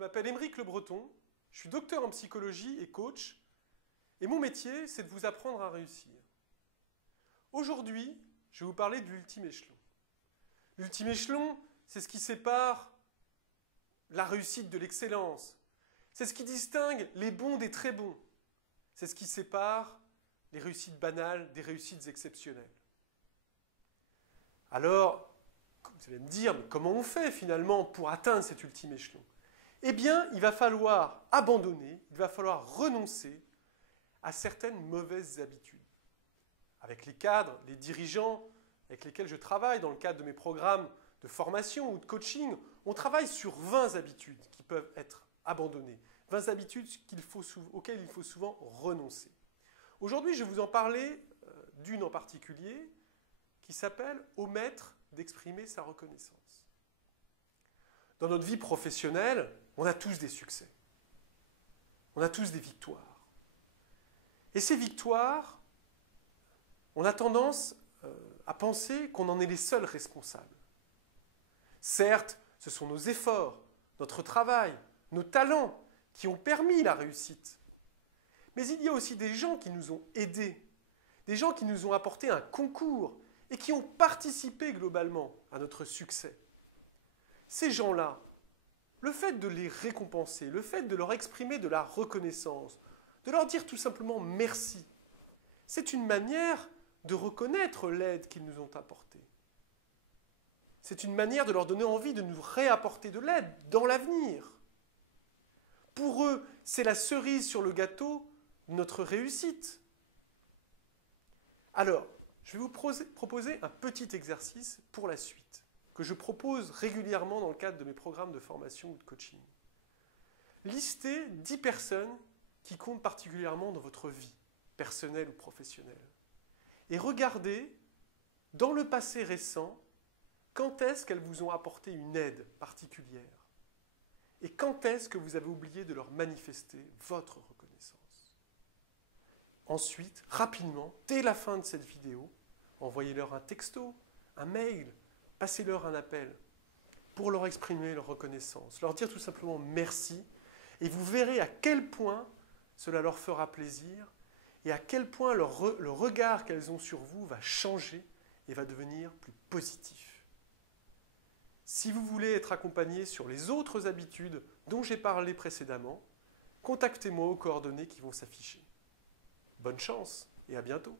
Je m'appelle Aymeric Le Breton, je suis docteur en psychologie et coach, et mon métier, c'est de vous apprendre à réussir. Aujourd'hui, je vais vous parler de l'ultime échelon. L'ultime échelon, c'est ce qui sépare la réussite de l'excellence. C'est ce qui distingue les bons des très bons. C'est ce qui sépare les réussites banales des réussites exceptionnelles. Alors, vous allez me dire, mais comment on fait finalement pour atteindre cet ultime échelon? Eh bien, il va falloir abandonner, il va falloir renoncer à certaines mauvaises habitudes. Avec les cadres, les dirigeants avec lesquels je travaille dans le cadre de mes programmes de formation ou de coaching, on travaille sur 20 habitudes qui peuvent être abandonnées, 20 habitudes auxquelles il faut souvent renoncer. Aujourd'hui, je vais vous en parler d'une en particulier qui s'appelle « Omettre d'exprimer sa reconnaissance ». Dans notre vie professionnelle, on a tous des succès. On a tous des victoires. Et ces victoires, on a tendance à penser qu'on en est les seuls responsables. Certes, ce sont nos efforts, notre travail, nos talents qui ont permis la réussite. Mais il y a aussi des gens qui nous ont aidés, des gens qui nous ont apporté un concours et qui ont participé globalement à notre succès. Ces gens-là, le fait de les récompenser, le fait de leur exprimer de la reconnaissance, de leur dire tout simplement merci, c'est une manière de reconnaître l'aide qu'ils nous ont apportée. C'est une manière de leur donner envie de nous réapporter de l'aide dans l'avenir. Pour eux, c'est la cerise sur le gâteau de notre réussite. Alors, je vais vous proposer un petit exercice pour la suite, que je propose régulièrement dans le cadre de mes programmes de formation ou de coaching. Listez 10 personnes qui comptent particulièrement dans votre vie, personnelle ou professionnelle. Et regardez, dans le passé récent, quand est-ce qu'elles vous ont apporté une aide particulière? Et quand est-ce que vous avez oublié de leur manifester votre reconnaissance? Ensuite, rapidement, dès la fin de cette vidéo, envoyez-leur un texto, un mail, passez-leur un appel pour leur exprimer leur reconnaissance, leur dire tout simplement merci, et vous verrez à quel point cela leur fera plaisir et à quel point le regard qu'elles ont sur vous va changer et va devenir plus positif. Si vous voulez être accompagné sur les autres habitudes dont j'ai parlé précédemment, contactez-moi aux coordonnées qui vont s'afficher. Bonne chance et à bientôt.